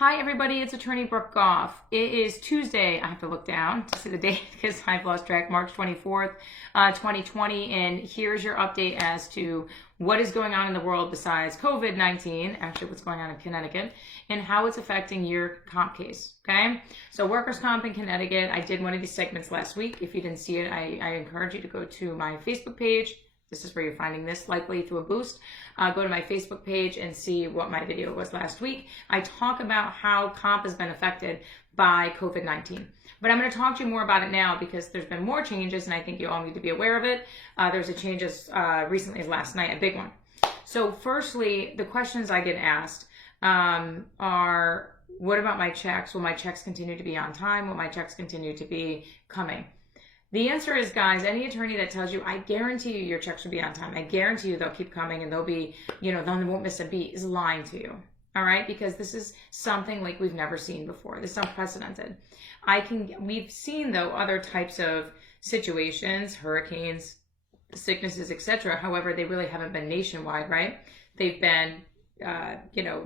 Hi everybody, it's attorney Brooke Goff. It is Tuesday. I have to look down to see the date because I've lost track. March 24th, 2020, and here's your update as to what is going on in the world besides COVID-19, actually what's going on in Connecticut, and how it's affecting your comp case, okay? So workers' comp in Connecticut, I did one of these segments last week. If you didn't see it, I encourage you to go to my Facebook page. This is where you're finding this, likely through a boost. Go to my Facebook page and see what my video was last week. I talk about how comp has been affected by COVID-19. But I'm going to talk to you more about it now because there's been more changes and I think you all need to be aware of it. There's a change as recently as last night, a big one. So firstly, the questions I get asked are, what about my checks? Will my checks continue to be on time? Will my checks continue to be coming? The answer is, guys, any attorney that tells you, I guarantee you your checks will be on time, I guarantee you they'll keep coming and they'll be, they won't miss a beat, is lying to you. All right? Because this is something like we've never seen before. This is unprecedented. We've seen, though, other types of situations, hurricanes, sicknesses, etc. However, they really haven't been nationwide, right? They've been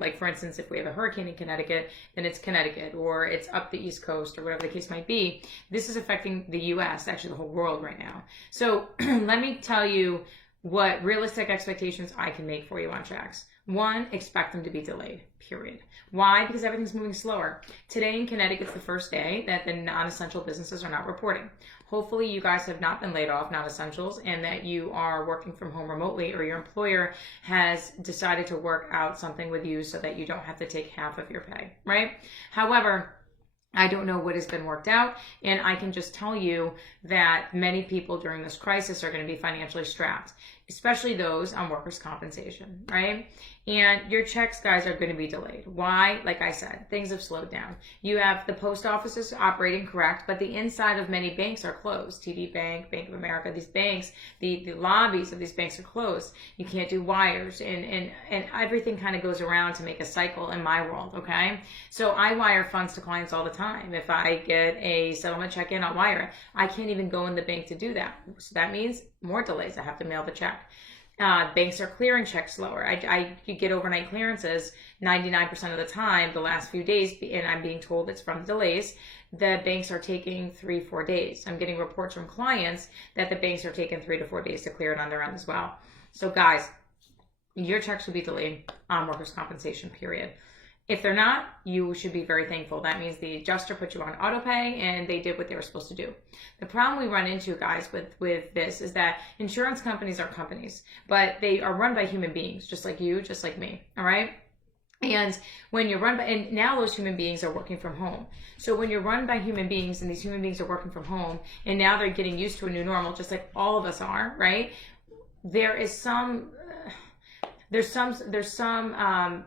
like for instance, if we have a hurricane in Connecticut, then it's Connecticut or it's up the East Coast or whatever the case might be. This is affecting the US, actually the whole world right now. So let me tell you what realistic expectations I can make for you on checks. One, expect them to be delayed, period. Why? Because everything's moving slower. Today in Connecticut, it's the first day that the non-essential businesses are not reporting. Hopefully you guys have not been laid off, non-essentials, and that you are working from home remotely or your employer has decided to work out something with you so that you don't have to take half of your pay, right? However, I don't know what has been worked out, and I can just tell you that many people during this crisis are going to be financially strapped, especially those on workers' compensation, right? And your checks, guys, are going to be delayed. Why? Like I said, things have slowed down. You have the post offices operating correct, but the inside of many banks are closed. TD Bank, Bank of America, these banks, the lobbies of these banks are closed. You can't do wires, and everything kind of goes around to make a cycle in my world, okay? So I wire funds to clients all the time. If I get a settlement check in, I'll wire it. I can't even go in the bank to do that. So that means more delays. I have to mail the check. Banks are clearing checks slower. I get overnight clearances 99% of the time the last few days, and I'm being told it's from delays. The banks are taking 3-4 days. I'm getting reports from clients that the banks are taking 3 to 4 days to clear it on their end as well. So guys, your checks will be delayed on workers' compensation, period. If they're not, you should be very thankful. That means the adjuster put you on auto pay and they did what they were supposed to do. The problem we run into, guys, with this is that insurance companies are companies, but they are run by human beings, just like you, just like me, all right? And when you're run by, and now those human beings are working from home. So when you're run by human beings and these human beings are working from home and now they're getting used to a new normal, just like all of us are, right? There's some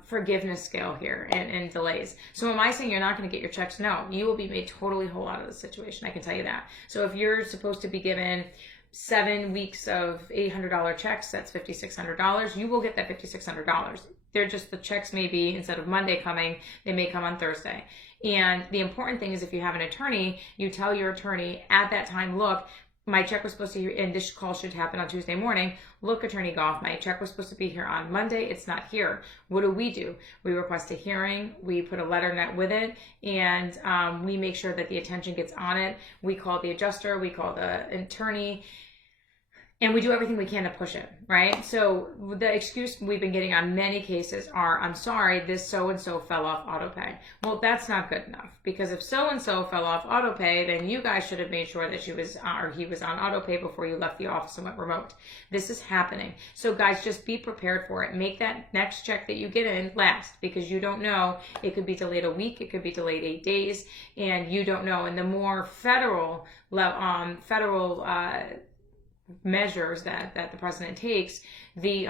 forgiveness scale here and delays. So am I saying you're not going to get your checks? No, you will be made totally whole out of the situation. I can tell you that. So if you're supposed to be given 7 weeks of $800 checks, that's $5,600. You will get that $5,600. They're just, the checks may be, instead of Monday coming, they may come on Thursday. And the important thing is if you have an attorney, you tell your attorney at that time, look, my check was supposed to, and this call should happen on Tuesday morning. Look, Attorney Goff, my check was supposed to be here on Monday. It's not here. What do? We request a hearing. We put a letter net with it, and we make sure that the attention gets on it. We call the adjuster. We call the attorney. And we do everything we can to push it, right? So the excuse we've been getting on many cases are, I'm sorry, this so-and-so fell off auto pay. Well, that's not good enough, because if so-and-so fell off auto pay, then you guys should have made sure that she was, or he was on auto pay before you left the office and went remote. This is happening. So guys, just be prepared for it. Make that next check that you get in last, because you don't know. It could be delayed a week. It could be delayed 8 days, and you don't know. And the more federal measures that the president takes, the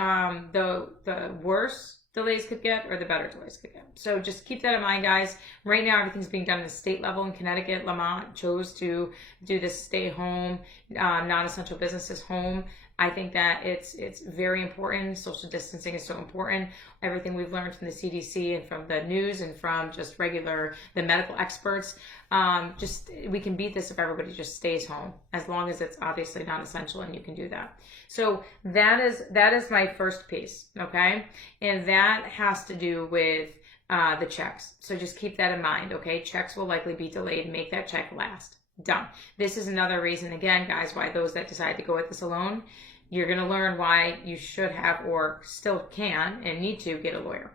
worse delays could get, or the better delays could get. So just keep that in mind, guys. Right now, everything's being done at the state level. In Connecticut, Lamont chose to do this stay home, non-essential businesses home. I think that it's very important. Social distancing is so important. Everything we've learned from the CDC and from the news and from just the medical experts, we can beat this if everybody just stays home, as long as it's obviously not essential and you can do that. So that is my first piece, okay? And that has to do with the checks. So just keep that in mind, okay? Checks will likely be delayed. Make that check last. Done. This is another reason, again, guys, why those that decide to go at this alone, you're going to learn why you should have or still can and need to get a lawyer.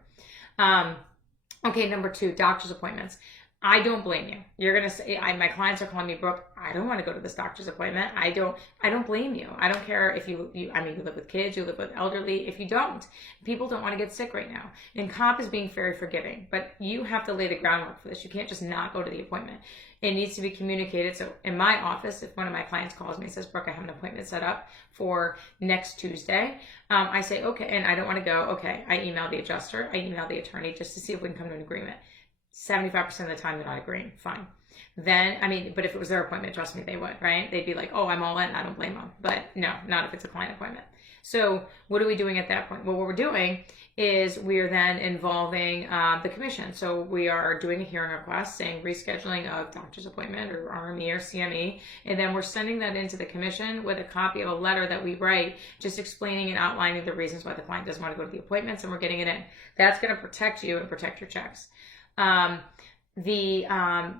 Okay, number 2, doctor's appointments. I don't blame you. You're going to say, my clients are calling me, Brooke, I don't want to go to this doctor's appointment. I don't blame you. I don't care if you live with kids, you live with elderly. If you don't, people don't want to get sick right now. And comp is being very forgiving, but you have to lay the groundwork for this. You can't just not go to the appointment. It needs to be communicated. So in my office, if one of my clients calls me and says, Brooke, I have an appointment set up for next Tuesday, I say, okay, and I don't want to go, okay. I email the adjuster, I email the attorney just to see if we can come to an agreement. 75% of the time they're not agreeing, fine. Then, but if it was their appointment, trust me, they would, right? They'd be like, oh, I'm all in, I don't blame them. But no, not if it's a client appointment. So what are we doing at that point? Well, what we're doing is we're then involving the commission. So we are doing a hearing request saying rescheduling of doctor's appointment or RME or CME. And then we're sending that into the commission with a copy of a letter that we write, just explaining and outlining the reasons why the client doesn't want to go to the appointments, and we're getting it in. That's going to protect you and protect your checks. The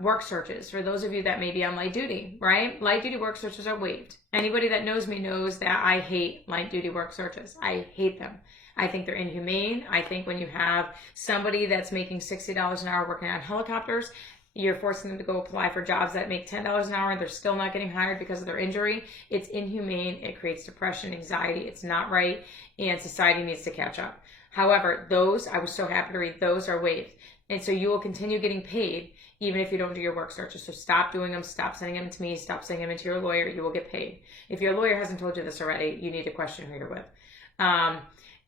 work searches, for those of you that may be on light duty, right? Light duty work searches are waived. Anybody that knows me knows that I hate light duty work searches. I hate them. I think they're inhumane. I think when you have somebody that's making $60 an hour working on helicopters, you're forcing them to go apply for jobs that make $10 an hour and they're still not getting hired because of their injury. It's inhumane. It creates depression, anxiety. It's not right, and society needs to catch up. However, those, I was so happy to read, those are waived. And so you will continue getting paid even if you don't do your work searches. So stop doing them. Stop sending them to me. Stop sending them to your lawyer. You will get paid. If your lawyer hasn't told you this already, you need to question who you're with.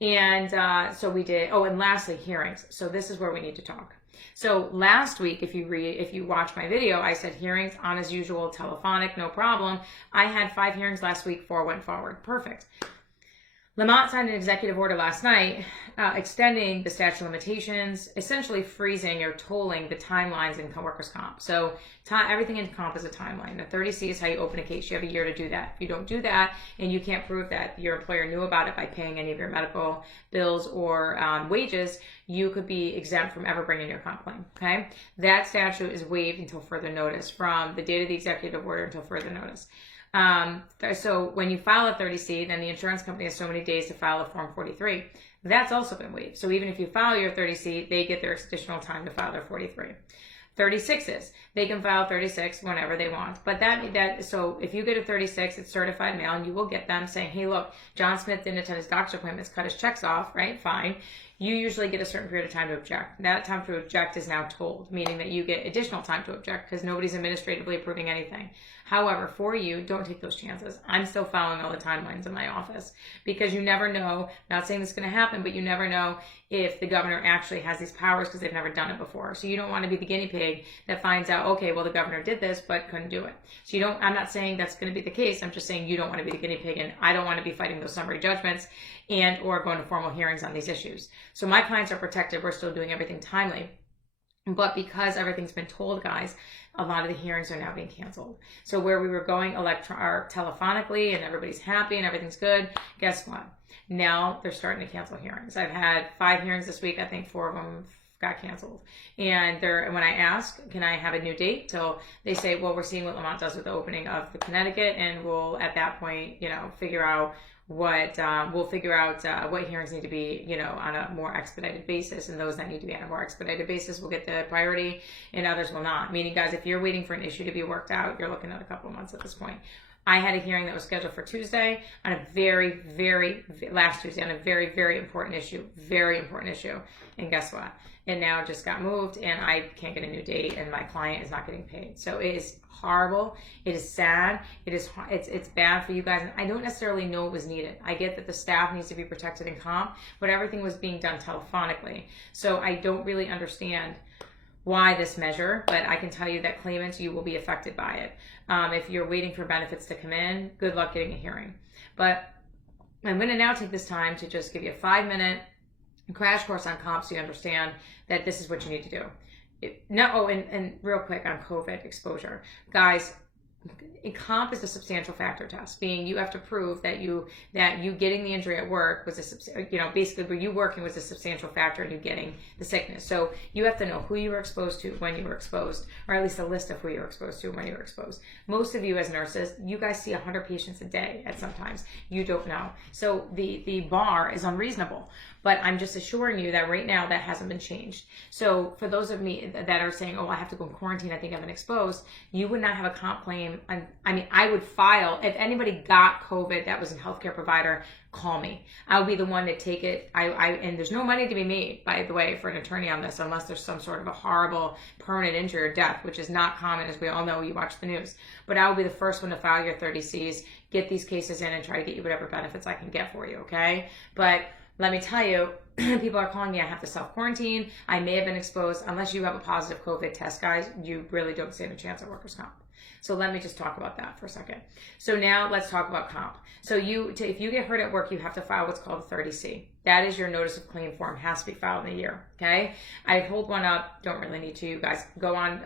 So we did. Oh, and lastly, hearings. So this is where we need to talk. So last week, if you watch my video, I said hearings on as usual, telephonic, no problem. I had 5 hearings last week, 4 went forward. Perfect. Lamont signed an executive order last night extending the statute of limitations, essentially freezing or tolling the timelines in workers' comp. So everything in comp is a timeline. The 30C is how you open a case. You have a year to do that. If you don't do that and you can't prove that your employer knew about it by paying any of your medical bills or wages, you could be exempt from ever bringing your comp claim, okay? That statute is waived until further notice, from the date of the executive order until further notice. So when you file a 30C, then the insurance company has so many days to file a Form 43. That's also been waived. So even if you file your 30C, they get their additional time to file their 43. 36s, they can file 36 whenever they want. But so if you get a 36, it's certified mail, and you will get them saying, hey, look, John Smith didn't attend his doctor's appointments, cut his checks off, right? Fine. You usually get a certain period of time to object. That time to object is now told, meaning that you get additional time to object because nobody's administratively approving anything. However, for you, don't take those chances. I'm still following all the timelines in my office because you never know, not saying this is going to happen, but you never know if the governor actually has these powers because they've never done it before. So you don't want to be the guinea pig that finds out, okay, well, the governor did this but couldn't do it. So I'm not saying that's going to be the case. I'm just saying you don't want to be the guinea pig, and I don't want to be fighting those summary judgments and or going to formal hearings on these issues. So my clients are protected. We're still doing everything timely. But because everything's been told, guys, a lot of the hearings are now being canceled. So where we were going telephonically and everybody's happy and everything's good, guess what? Now they're starting to cancel hearings. I've had 5 hearings this week. I think 4 of them got canceled. And when I ask, can I have a new date? Till they say, well, we're seeing what Lamont does with the opening of the Connecticut, and we'll at that point, figure out what hearings need to be, on a more expedited basis, and those that need to be on a more expedited basis will get the priority, and others will not. Meaning, guys, if you're waiting for an issue to be worked out, you're looking at a couple of months at this point. I had a hearing that was scheduled for Tuesday on a last Tuesday on a very, very important issue, and guess what? It now just got moved, and I can't get a new date, and my client is not getting paid. So it is horrible. It is sad. It's bad for you guys, and I don't necessarily know it was needed. I get that the staff needs to be protected in comp, but everything was being done telephonically. So I don't really understand why this measure, but I can tell you that claimants, you will be affected by it. If you're waiting for benefits to come in, good luck getting a hearing. But I'm going to now take this time to just give you a 5-minute crash course on comp so you understand that this is what you need to do. And real quick on COVID exposure. Guys, comp is a substantial factor test, being you have to prove that you getting the injury at work was basically where you working was a substantial factor in you getting the sickness. So you have to know who you were exposed to, when you were exposed, or at least a list of who you were exposed to, when you were exposed. Most of you as nurses, you guys see 100 patients a day at sometimes. You don't know. So the bar is unreasonable. But I'm just assuring you that right now that hasn't been changed. So for those of me that are saying, oh, I have to go in quarantine, I think I've been exposed, you would not have a comp claim. I would file, if anybody got COVID that was a healthcare provider, call me. I'll be the one to take it. And there's no money to be made, by the way, for an attorney on this, unless there's some sort of a horrible permanent injury or death, which is not common, as we all know, you watch the news. But I will be the first one to file your 30Cs, get these cases in, and try to get you whatever benefits I can get for you, okay? But let me tell you, people are calling me, I have to self-quarantine, I may have been exposed. Unless you have a positive COVID test, guys, you really don't stand a chance at workers' comp. So let me just talk about that for a second. So now let's talk about comp. So if you get hurt at work, you have to file what's called a 30C. That is your notice of claim form, has to be filed in a year, okay? I hold one up, don't really need to, you guys. Go on,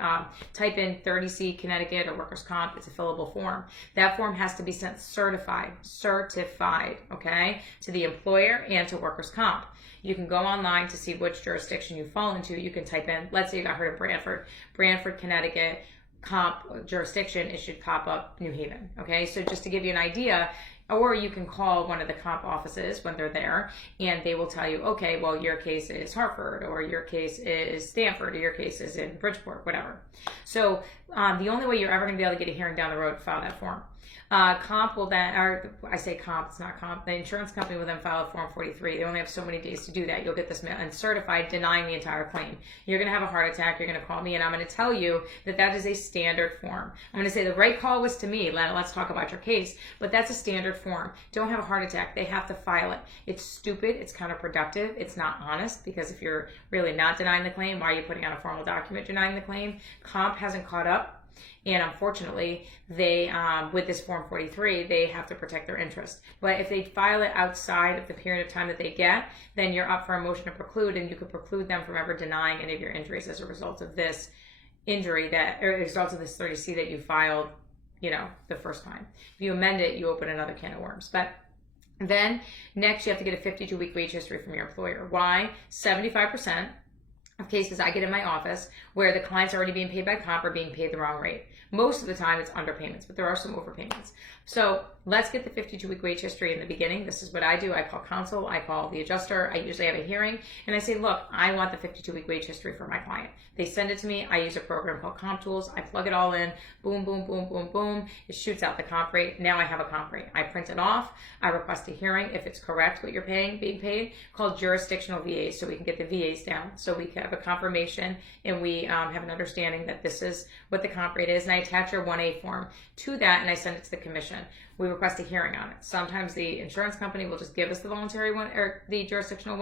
type in 30C Connecticut or workers' comp, it's a fillable form. That form has to be sent certified, okay, to the employer and to workers' comp. You can go online to see which jurisdiction you fall into. You can type in, let's say you got hurt at Branford, Connecticut, comp jurisdiction, it should pop up New Haven, okay? So just to give you an idea, or you can call one of the comp offices when they're there, and they will tell you, okay, well, your case is Hartford, or your case is Stanford, or your case is in Bridgeport, whatever. So the only way you're ever going to be able to get a hearing down the road, file that form. Comp will then, or I say comp, it's not comp, the insurance company will then file a Form 43. They only have so many days to do that. You'll get this uncertified, denying the entire claim. You're going to have a heart attack, you're going to call me, and I'm going to tell you that that is a standard form. I'm going to say the right call was to me, let's talk about your case, but that's a standard form. Don't have a heart attack, they have to file it. It's stupid, it's counterproductive, it's not honest, because if you're really not denying the claim, why are you putting out a formal document denying the claim? Comp hasn't caught up. And unfortunately, they, with this Form 43, they have to protect their interest. But if they file it outside of the period of time that they get, then you're up for a motion to preclude, and you could preclude them from ever denying any of your injuries as a result of this injury or as a result of this 30C that you filed, the first time. If you amend it, you open another can of worms. But then next, you have to get a 52-week wage history from your employer. Why? 75% of cases I get in my office where the client's already being paid by comp or being paid the wrong rate. Most of the time it's underpayments, but there are some overpayments. So let's get the 52-week wage history in the beginning. This is what I do. I call counsel, I call the adjuster, I usually have a hearing, and I say, look, I want the 52-week wage history for my client. They send it to me. I use a program called Comp Tools. I plug it all in, boom, boom, boom, boom, boom. It shoots out the comp rate. Now I have a comp rate. I print it off. I request a hearing if it's correct what you're being paid, called jurisdictional VAs, so we can get the VAs down. So we can have a confirmation, and we have an understanding that this is what the comp rate is, and I attach your 1A form to that, and I send it to the commission. We request a hearing on it. Sometimes the insurance company will just give us the voluntary one, or the jurisdictional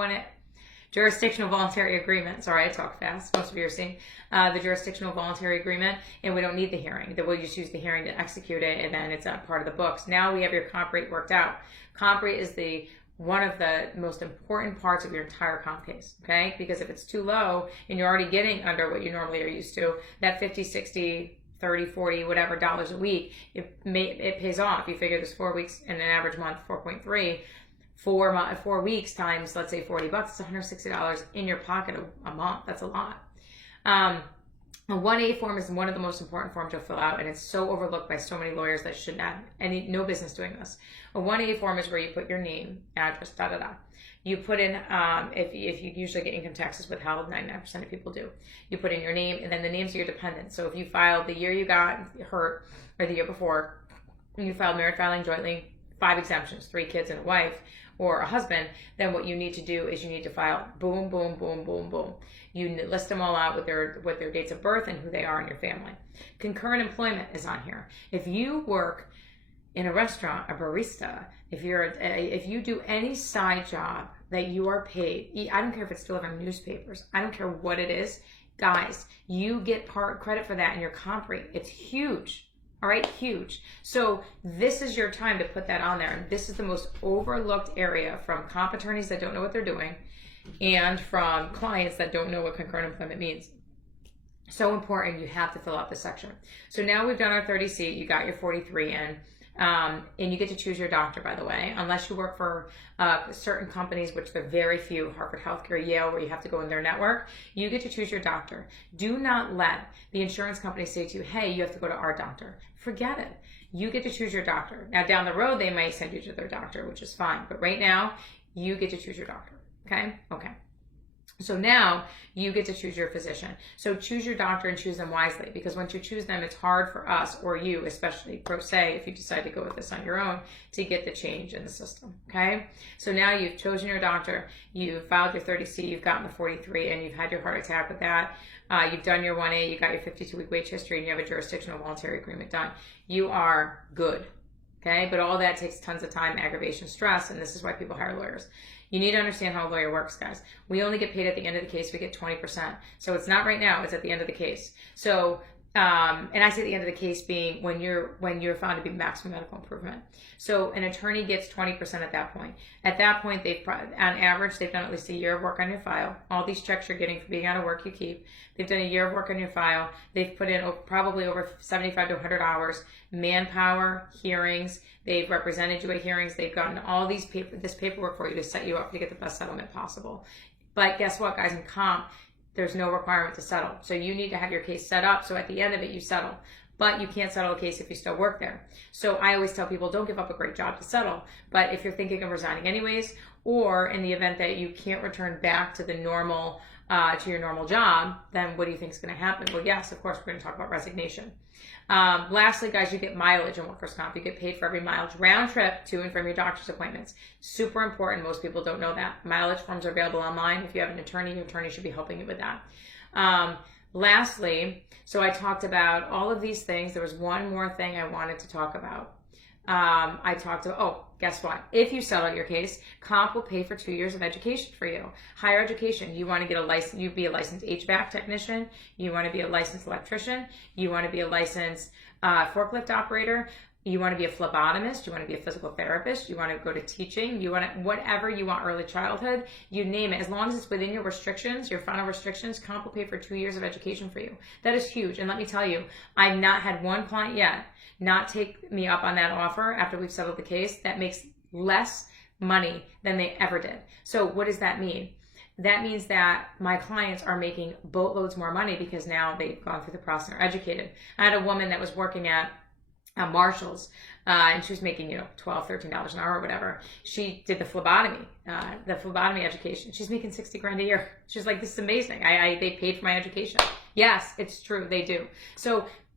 voluntary agreement. Sorry, I talk fast. Most of you are seeing the jurisdictional voluntary agreement, and we don't need the hearing. That we'll just use the hearing to execute it, and then it's a part of the books. Now we have your comp rate worked out. Comp rate is one of the most important parts of your entire comp case, okay? Because if it's too low and you're already getting under what you normally are used to, that 50, 60, 30, 40, whatever dollars a week, it pays off. You figure there's 4 weeks in an average month, 4.3, 4 weeks times, let's say $40, it's $160 in your pocket a month. That's a lot. A 1A form is one of the most important forms you'll fill out, and it's so overlooked by so many lawyers that should not no business doing this. A 1A form is where you put your name, address, You put in, if you usually get income taxes withheld, 99% of people do. You put in your name and then the names of your dependents. So if you filed the year you got hurt or the year before, and you filed married filing jointly, 5 exemptions, 3 kids and a wife, or a husband, then what you need to do is you need to file boom, boom, boom, boom, boom. You list them all out with their dates of birth and who they are in your family. Concurrent employment is on here. If you work in a restaurant, a barista, if you do any side job that you are paid, I don't care if it's delivering newspapers, I don't care what it is, guys, you get part credit for that in your comp rate. It's huge. All right, huge. So this is your time to put that on there. And this is the most overlooked area from comp attorneys that don't know what they're doing and from clients that don't know what concurrent employment means. So important, you have to fill out this section. So now we've done our 30C, you got your 43 in, and you get to choose your doctor, by the way, unless you work for certain companies, which there are very few, Harvard Healthcare, Yale, where you have to go in their network. You get to choose your doctor. Do not let the insurance company say to you, hey, you have to go to our doctor. Forget it. You get to choose your doctor. Now, down the road, they might send you to their doctor, which is fine. But right now, you get to choose your doctor. Okay? Okay. So now you get to choose your physician. So choose your doctor and choose them wisely, because once you choose them, it's hard for us, or you, especially pro se, if you decide to go with this on your own, to get the change in the system. Okay. So now you've chosen your doctor, you've filed your 30C, you've gotten the 43, and you've had your heart attack with that. You've done your 1A, you got your 52-week wage history, and you have a jurisdictional voluntary agreement done. You are good. Okay. But all that takes tons of time, aggravation, stress, and this is why people hire lawyers. You need to understand how a lawyer works, guys. We only get paid at the end of the case. We get 20%. So it's not right now. It's at the end of the case. So, and I say the end of the case being when you're found to be maximum medical improvement. So an attorney gets 20% at that point. At that point, on average, they've done at least a year of work on your file. All these checks you're getting for being out of work, you keep. They've done a year of work on your file. They've put in probably over 75 to 100 hours, manpower, hearings. They've represented you at hearings. They've gotten all this paperwork for you to set you up to get the best settlement possible. But guess what, guys? In comp, there's no requirement to settle. So you need to have your case set up so at the end of it, you settle. But you can't settle a case if you still work there. So I always tell people, don't give up a great job to settle. But if you're thinking of resigning anyways, or in the event that you can't return back to the normal, to your normal job, then what do you think is going to happen? Well, yes, of course, we're going to talk about resignation. Lastly, guys, you get mileage in workers' comp. You get paid for every mileage round trip to and from your doctor's appointments. Super important. Most people don't know that. Mileage forms are available online. If you have an attorney, your attorney should be helping you with that. Lastly, so I talked about all of these things. There was one more thing I wanted to talk about. Guess what? If you settle your case, comp will pay for 2 years of education for you. Higher education. You want to get a license, you be a licensed HVAC technician. You want to be a licensed electrician. You want to be a licensed forklift operator. You want to be a phlebotomist. You want to be a physical therapist. You want to go to teaching. You want to, whatever you want, early childhood, you name it. As long as it's within your restrictions, your final restrictions, comp will pay for 2 years of education for you. That is huge. And let me tell you, I've not had one client yet not take me up on that offer after we've settled the case that makes less money than they ever did. So what does that mean? That means that my clients are making boatloads more money because now they've gone through the process and are educated. I had a woman that was working at Marshall's, and she was making, $12, $13 an hour or whatever. She did the phlebotomy education. She's making $60,000 a year. She's like, this is amazing. They paid for my education. Yes, it's true. They do.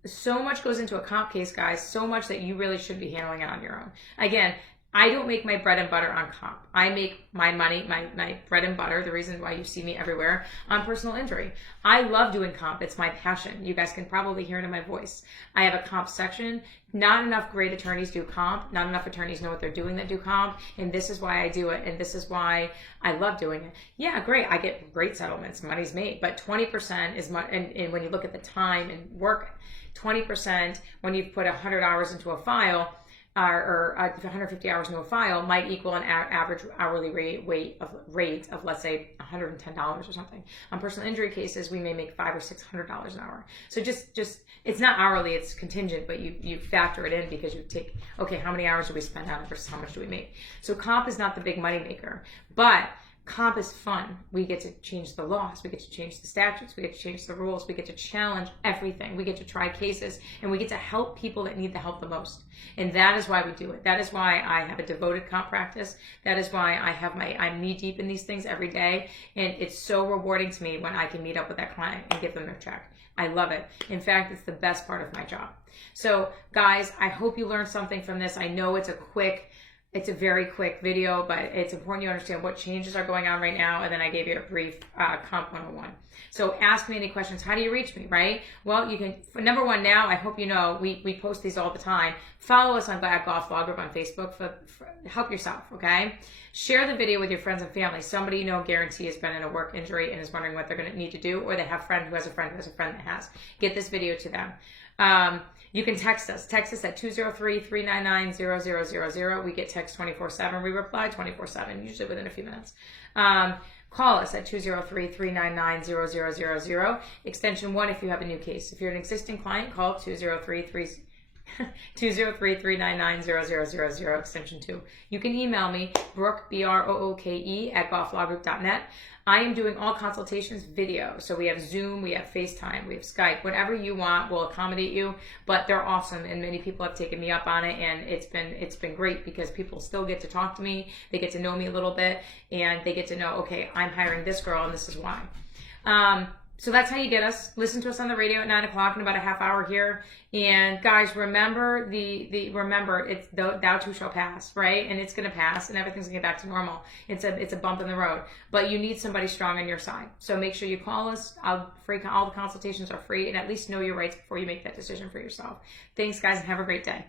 So much goes into a comp case, guys, so much that you really should be handling it on your own. Again, I don't make my bread and butter on comp. I make my money, my bread and butter, the reason why you see me everywhere, on personal injury. I love doing comp. It's my passion. You guys can probably hear it in my voice. I have a comp section. Not enough great attorneys do comp. Not enough attorneys know what they're doing that do comp. And this is why I do it. And this is why I love doing it. Yeah, great. I get great settlements. Money's made. But 20% is much. And when you look at the time and work, 20% when you've put 100 hours into a file, or 150 hours into a file might equal an average hourly rate of let's say $110 or something. On personal injury cases, we may make $500 or $600 an hour. So just it's not hourly, it's contingent, but you factor it in because you take, okay, how many hours do we spend on it versus how much do we make? So comp is not the big money maker, but comp is fun. We get to change the laws. We get to change the statutes. We get to change the rules. We get to challenge everything. We get to try cases, and we get to help people that need the help the most. And that is why we do it. That is why I have a devoted comp practice. That is why I'm knee deep in these things every day. And it's so rewarding to me when I can meet up with that client and give them their check. I love it. In fact, it's the best part of my job. So guys, I hope you learned something from this. I know it's a very quick video, but it's important you understand what changes are going on right now. And then I gave you a brief Comp 101. So ask me any questions. How do you reach me, right? Well, you can, number one, now I hope you know, we post these all the time. Follow us on Goff Law Group on Facebook for help yourself, okay? Share the video with your friends and family. Somebody you know guarantee has been in a work injury and is wondering what they're going to need to do, or they have a friend who has a friend who has a friend that has. Get this video to them. You can text us. Text us at 203-399-0000. We get text 24/7. We reply 24/7, usually within a few minutes. call us at 203-399-0000, extension 1 if you have a new case. If you're an existing client, call 203-399-0000, extension 2. You can email me, Brooke, BROOKE, @golflawgroup.net. I am doing all consultations video. So we have Zoom, we have FaceTime, we have Skype, whatever you want, we'll accommodate you. But they're awesome, and many people have taken me up on it, and it's been great because people still get to talk to me, they get to know me a little bit, and they get to know, okay, I'm hiring this girl, and this is why. So that's how you get us. Listen to us on the radio at 9 o'clock in about a half hour here. And guys, remember remember it's thou too shall pass, right? And it's gonna pass, and everything's gonna get back to normal. It's a bump in the road, but you need somebody strong on your side. So make sure you call us. All the consultations are free, and at least know your rights before you make that decision for yourself. Thanks, guys, and have a great day.